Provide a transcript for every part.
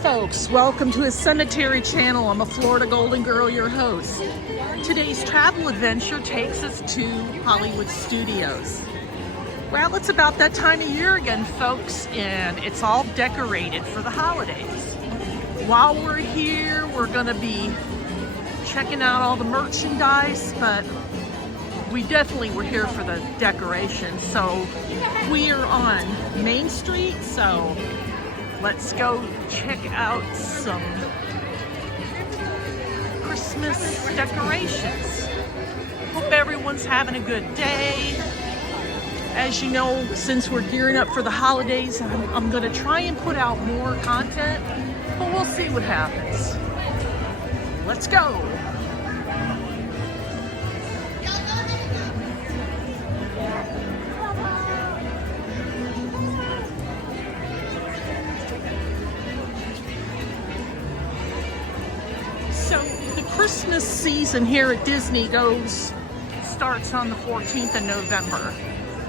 Folks, welcome to his Cemetery Channel. I'm a Florida Golden Girl, your host. Today's travel adventure takes us to Hollywood Studios. Well, it's about that time of year again, folks, and it's all decorated for the holidays. While we're here, we're gonna be checking out all the merchandise, but we definitely were here for the decorations. So we are on Main Street, so let's go check out some Christmas decorations. Hope everyone's having a good day. As you know, since we're gearing up for the holidays, I'm gonna try and put out more content, but we'll see what happens. Let's go. So the Christmas season here at Disney starts on the 14th of November,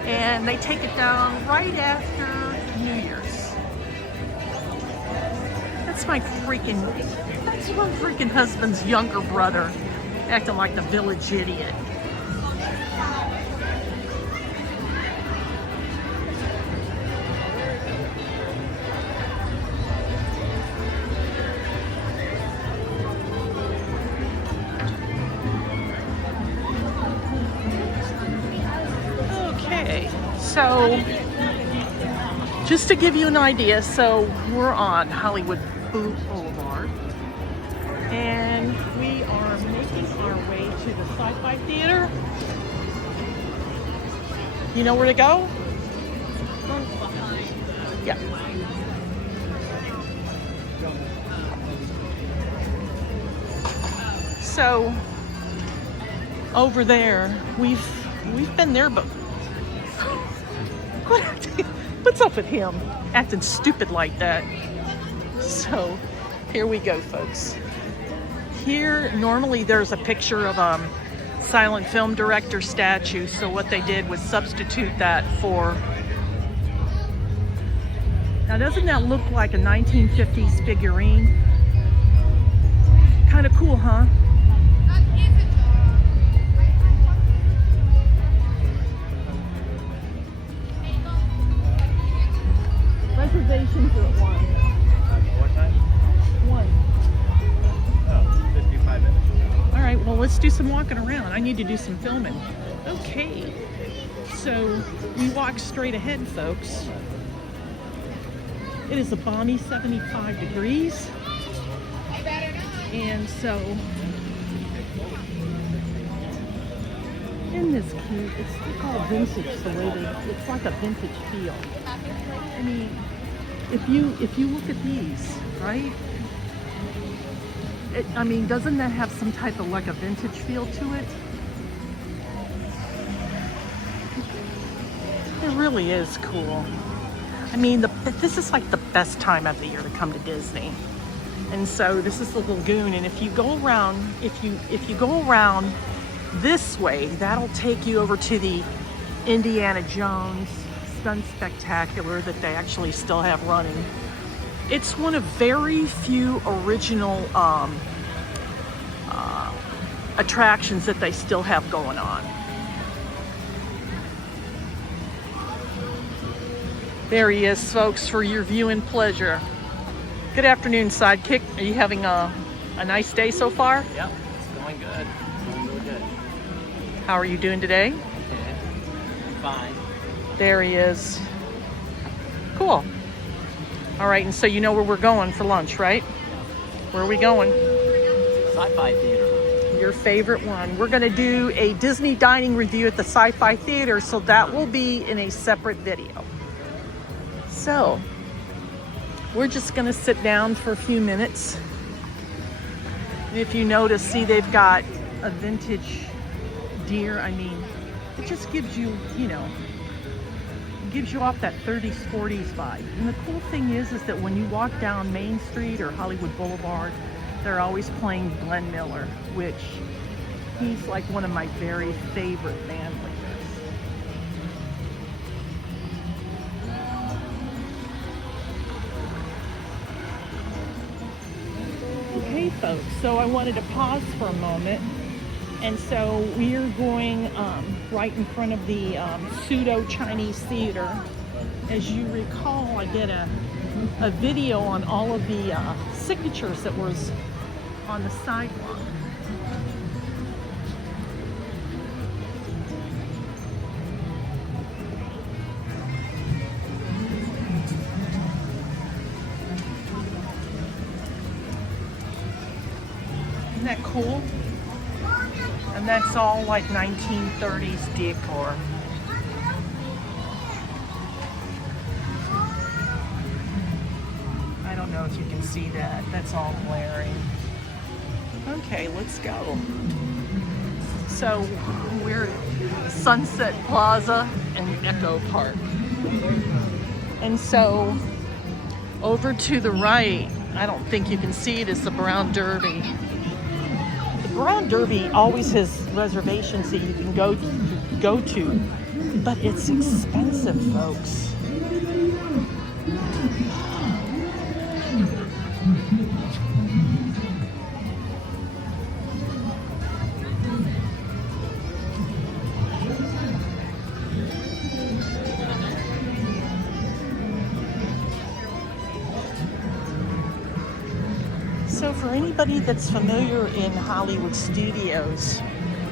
and they take it down right after New Year's. That's my freaking husband's younger brother acting like the village idiot. So, just to give you an idea, so we're on Hollywood Boulevard, and we are making our way to the Sci-Fi Theater. You know where to go? Yeah. So, over there, we've been there before. What's up with him acting stupid like that? So here we go, folks. Here normally there's a picture of a silent film director statue, so what they did was substitute that for. Now doesn't that look like a 1950s figurine? Kind of cool, huh? Reservations are at 1. What time? 1. Oh, 55 minutes. All right, well, let's do some walking around. I need to do some filming. Okay, so we walk straight ahead, folks. It is a balmy 75 degrees. And so, isn't this cute? It's all vintage, the way it's like a vintage feel. I mean, if you look at these, right? I mean, doesn't that have some type of like a vintage feel to it? It really is cool. I mean, this is like the best time of the year to come to Disney. And so this is the lagoon, and if you go around, if you go around this way, that'll take you over to the Indiana Jones Stunt Spectacular that they actually still have running. It's one of very few original attractions that they still have going on. There he is, folks, for your viewing pleasure. Good afternoon, Sidekick. Are you having a nice day so far? Yep, it's going good. Going really good. How are you doing today? Okay. Fine. There he is. Cool. All right, and so you know where we're going for lunch, right? Where are we going? Sci-Fi Theater. Your favorite one. We're going to do a Disney dining review at the Sci-Fi Theater, so that will be in a separate video. So, we're just going to sit down for a few minutes. And if you notice, see, they've got a vintage deer. I mean, it just gives you, you know, gives you off that 30s, 40s vibe. And the cool thing is that when you walk down Main Street or Hollywood Boulevard, they're always playing Glenn Miller, which he's like one of my very favorite band leaders. folks. So I wanted to pause for a moment. And so we're going right in front of the pseudo-Chinese theater. As you recall, I did a video on all of the signatures that was on the sidewalk. Isn't that cool? And that's all like 1930s decor. I don't know if you can see that. That's all glaring. Okay, let's go. So we're at Sunset Plaza and Echo Park. And so over to the right, I don't think you can see it, is the Brown Derby. The Brown Derby always has reservations that you can go to, but it's expensive, folks. So for anybody that's familiar in Hollywood studios,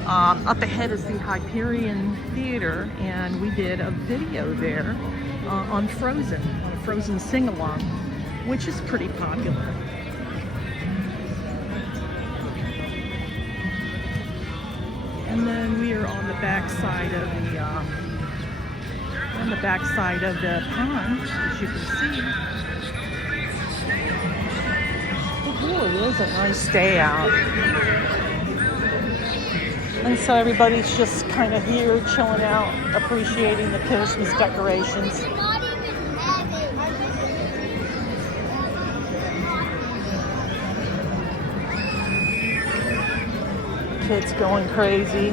up ahead is the Hyperion Theater, and we did a video there on Frozen, on a Frozen sing-along, which is pretty popular. And then we are on the back side of the pond, as you can see. It really is a nice day out. And so everybody's just kind of here chilling out, appreciating the Christmas decorations. Kids going crazy.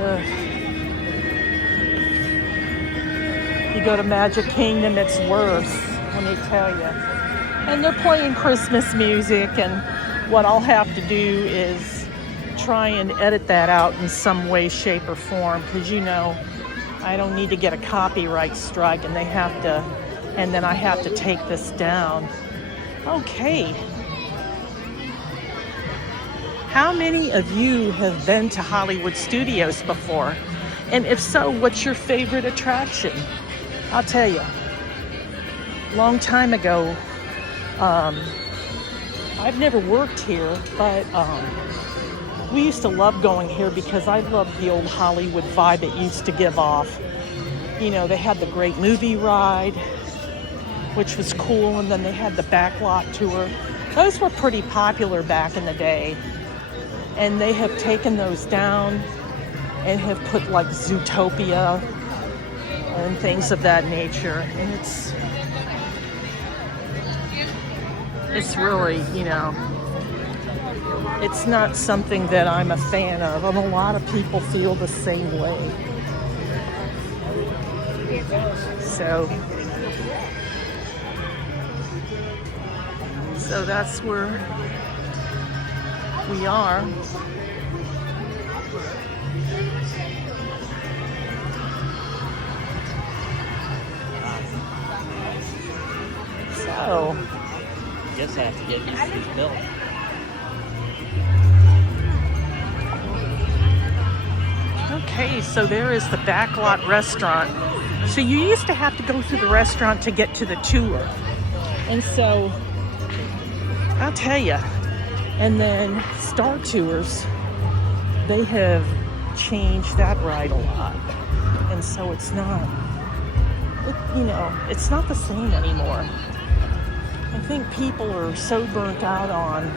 Ugh. You go to Magic Kingdom, it's worse, let me tell you. And they're playing Christmas music, and what I'll have to do is try and edit that out in some way, shape, or form, because you know I don't need to get a copyright strike, and then I have to take this down. Okay. How many of you have been to Hollywood Studios before? And if so, what's your favorite attraction? I'll tell you. Long time ago, I've never worked here, but we used to love going here because I loved the old Hollywood vibe it used to give off. You know, they had the great movie ride, which was cool, and then they had the backlot tour. Those were pretty popular back in the day, and they have taken those down and have put like Zootopia and things of that nature, and it's really, you know, it's not something that I'm a fan of, and a lot of people feel the same way. So that's where we are. So Guess I have to get used to this building. Okay, so there is the Backlot Restaurant. So you used to have to go through the restaurant to get to the tour. And so, I'll tell you. And then Star Tours, they have changed that ride a lot. And so it's not, you know, it's not the same anymore. I think people are so burnt out on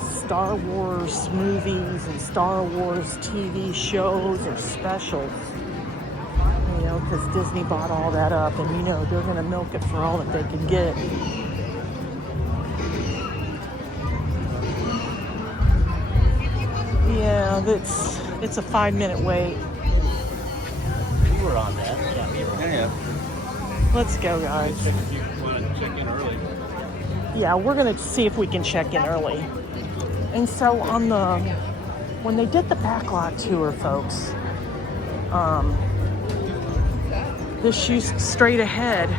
Star Wars movies and Star Wars TV shows or specials, you know, because Disney bought all that up, and you know they're going to milk it for all that they can get. Yeah, it's a 5-minute wait. You were on that. Yeah, we were on that. Let's go, guys. Check in early. Yeah, we're gonna see if we can check in early. And so when they did the backlot tour, folks, this shoes straight ahead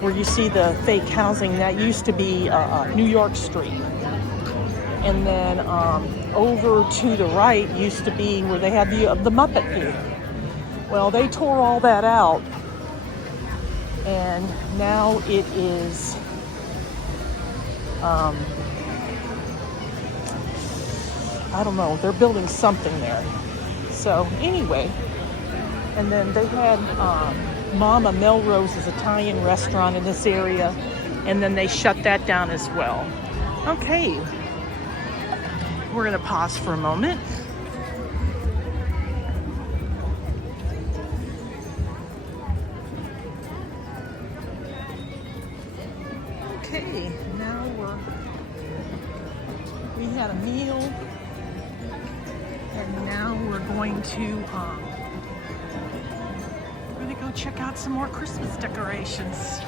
where you see the fake housing, that used to be New York Street. And then over to the right used to be where they had the Muppet Theater. Well, they tore all that out, and now it is I don't know, they're building something there. So anyway, and then they had Mama Melrose's Italian restaurant in this area, and then they shut that down as well. Okay, we're gonna pause for a moment. Okay, now we had a meal, and now we're going to go check out some more Christmas decorations.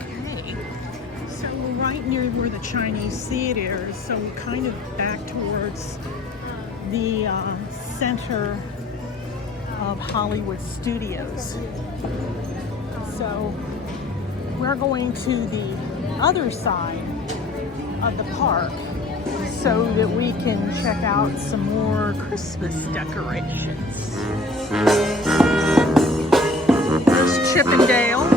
Okay, so we're right near where the Chinese theater is, so we're kind of back towards the center of Hollywood Studios. So we're going to the other side of the park so that we can check out some more Christmas decorations. There's Chippendale.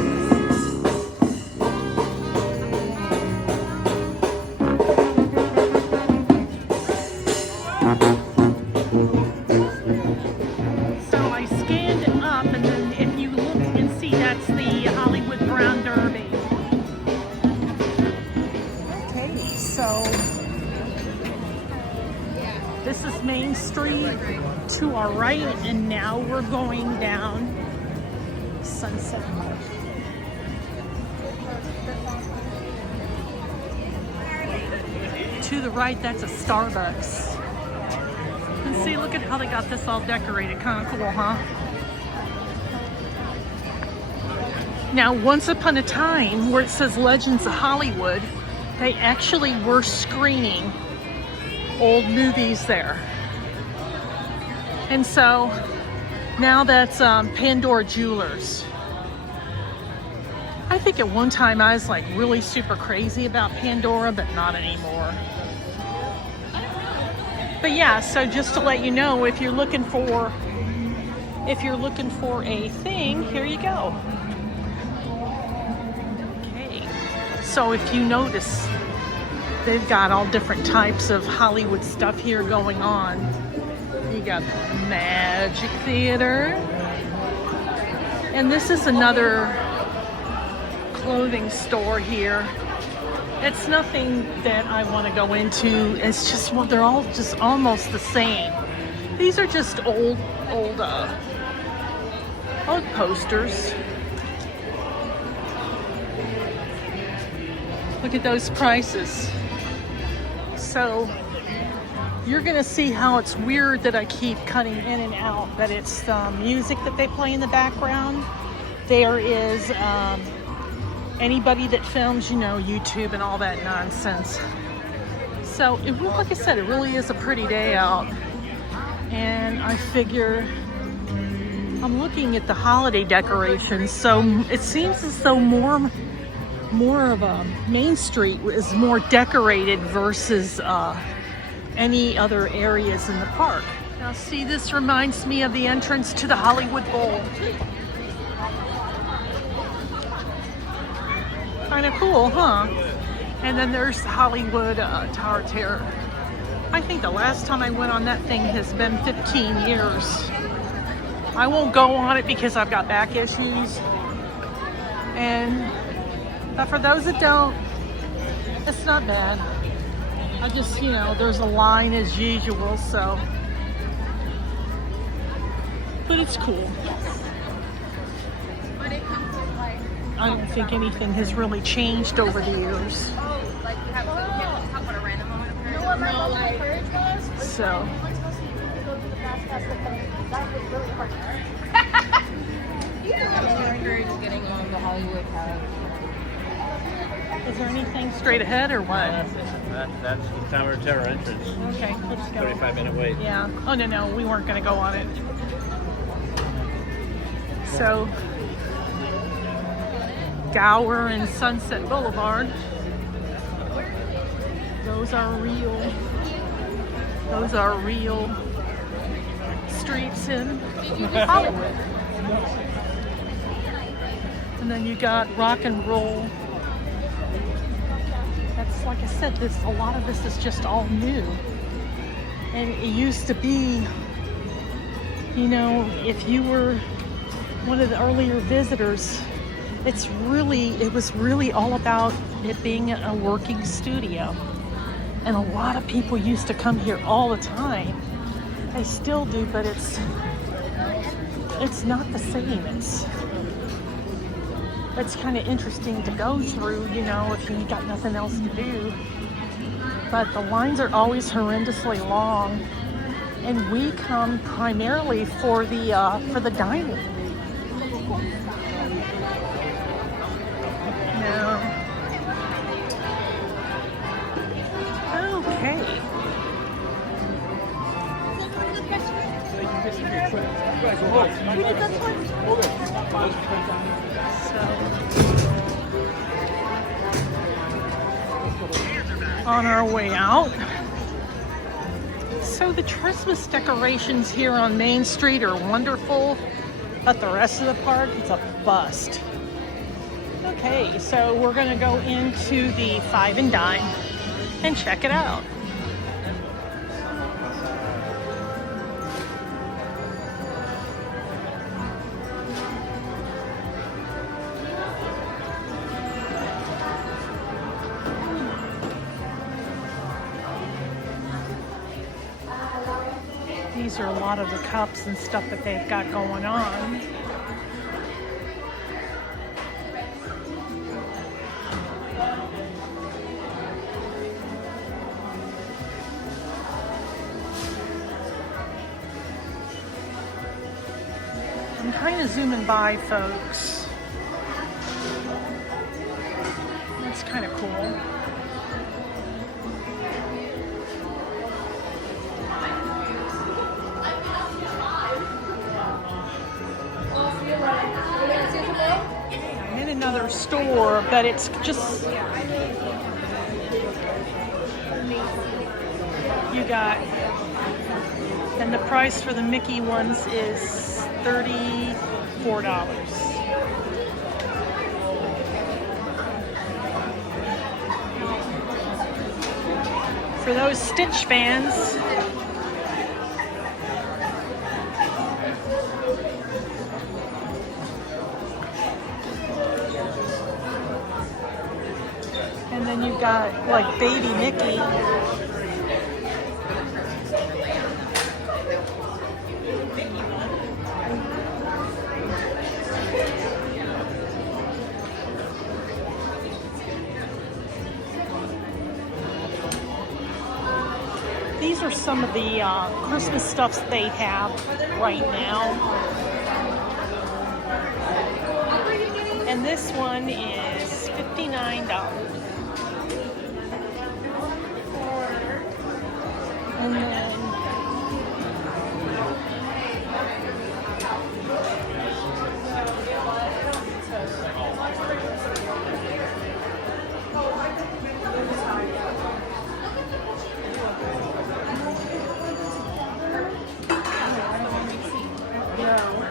So I scanned it up, and then if you look and see, that's the Hollywood Brown Derby. Okay, so this is Main Street to our right, and now we're going down Sunset Park. To the right, that's a Starbucks. And see, look at how they got this all decorated. Kind of cool, huh? Now, once upon a time, where it says Legends of Hollywood, they actually were screening old movies there. And so now that's Pandora Jewelers. I think at one time I was like really super crazy about Pandora, but not anymore. But yeah, so just to let you know, if you're looking for a thing, here you go. Okay. So if you notice, they've got all different types of Hollywood stuff here going on. You got the Magic Theater. And this is another clothing store here. It's nothing that I want to go into. It's just, well, they're all just almost the same. These are just old posters. Look at those prices. So you're gonna see how it's weird that I keep cutting in and out, but it's the music that they play in the background. There is anybody that films, you know, YouTube and all that nonsense. So like I said, it really is a pretty day out, and I figure I'm looking at the holiday decorations, so it seems as though more of a Main Street is more decorated versus any other areas in the park. Now see, this reminds me of the entrance to the Hollywood Bowl. Kind of cool, huh? And then there's the Hollywood Tower of Terror. I think the last time I went on that thing has been 15 years. I won't go on it because I've got back issues. But for those that don't, it's not bad. I just, you know, there's a line as usual, so. But it's cool. I don't think anything has really changed over the years. So. I encourage getting on the Hollywood Path. Is there anything straight ahead or what? That's the Tower of Terror entrance. Okay, let's go. 35-minute wait. Yeah. Oh, no, we weren't going to go on it. So, Gower and Sunset Boulevard. Those are real streets in Hollywood. And then you got rock and roll. That's, like I said, a lot of this is just all new. And it used to be, you know, if you were one of the earlier visitors, it was really all about it being a working studio. And a lot of people used to come here all the time. They still do, but it's not the same. It's kind of interesting to go through, you know, if you got nothing else to do. But the lines are always horrendously long, and we come primarily for the dining. No. Okay. On our way out. So the Christmas decorations here on Main Street are wonderful, but the rest of the park, it's a bust. Okay, so we're gonna go into the Five and Dime and check it out. These are a lot of the cups and stuff that they've got going on. I'm kind of zooming by, folks. That's kind of cool. I'm in another store, but it's just, you got, and the price for the Mickey ones is $34. For those Stitch fans, and then you've got like Baby Mickey. These are some of the Christmas stuffs they have right now. And this one is $59. And then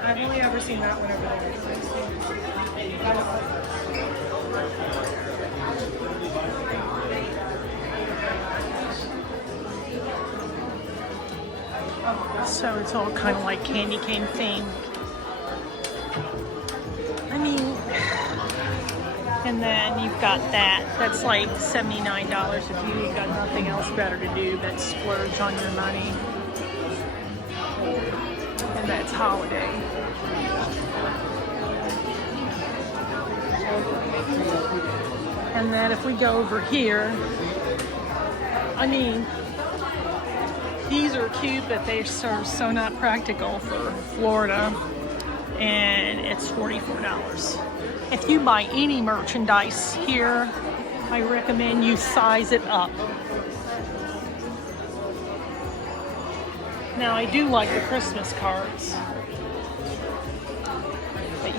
I've only ever seen that one over there. so it's all kind of like candy cane themed. I mean, and then you've got that. That's like $79 if you've got nothing else better to do but splurge on your money. And that's holiday. And then if we go over here, I mean, these are cute, but they're so not practical for Florida. and it's $44. If you buy any merchandise here, I recommend you size it up. Now I do like the Christmas cards. But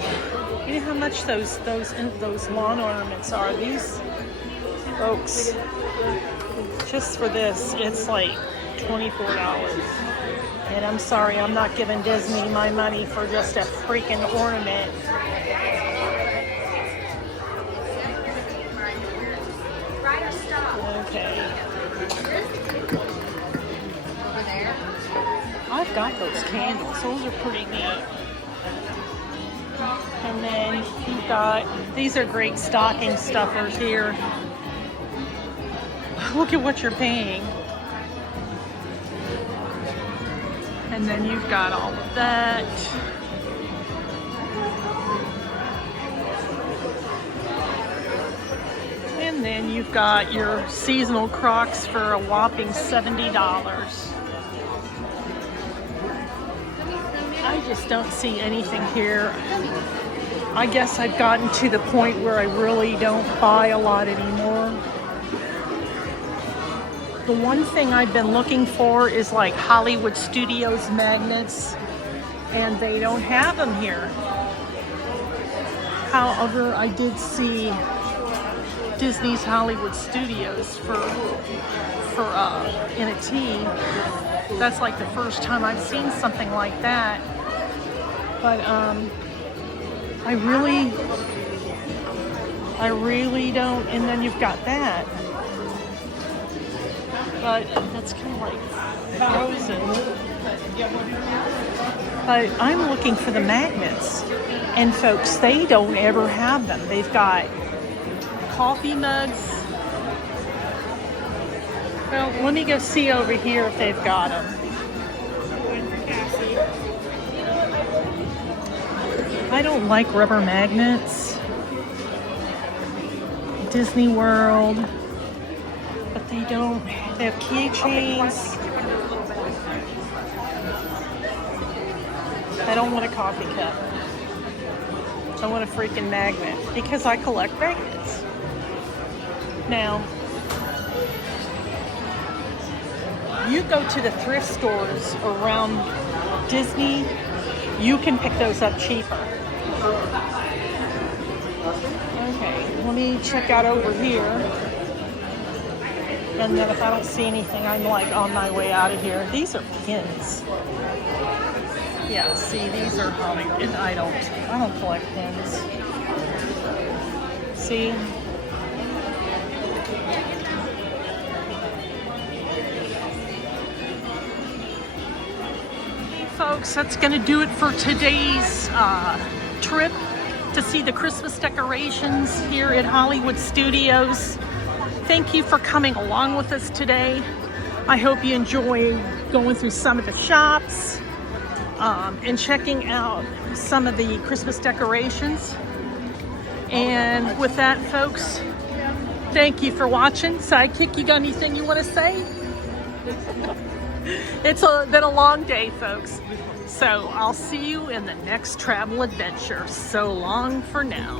you know how much those lawn ornaments are? These folks, just for this, it's like $24. And I'm sorry, I'm not giving Disney my money for just a freaking ornament. Okay. I've got those candles. Those are pretty neat. And then you've got, these are great stocking stuffers here. Look at what you're paying. And then you've got all of that. And then you've got your seasonal Crocs for a whopping $70. I just don't see anything here. I guess I've gotten to the point where I really don't buy a lot anymore. The one thing I've been looking for is like Hollywood Studios magnets, and they don't have them here. However, I did see Disney's Hollywood Studios in a tea. That's like the first time I've seen something like that. But I really don't. And then you've got that. But that's kind of like frozen. But I'm looking for the magnets. And folks, they don't ever have them. They've got coffee mugs. Well, let me go see over here if they've got them. I don't like rubber magnets. Disney World. But they don't. They have keychains. I don't want a coffee cup. I want a freaking magnet because I collect magnets. Now, you go to the thrift stores around Disney, you can pick those up cheaper. Okay, let me check out over here. And then if I don't see anything, I'm like on my way out of here. These are pins. Yeah, see, these are Hollywood. I don't collect pins. See? Folks, that's going to do it for today's trip to see the Christmas decorations here at Hollywood Studios. Thank you for coming along with us today. I hope you enjoy going through some of the shops and checking out some of the Christmas decorations. And with that, folks, thank you for watching. Sidekick, you got anything you want to say? It's been a long day, folks. So I'll see you in the next travel adventure. So long for now.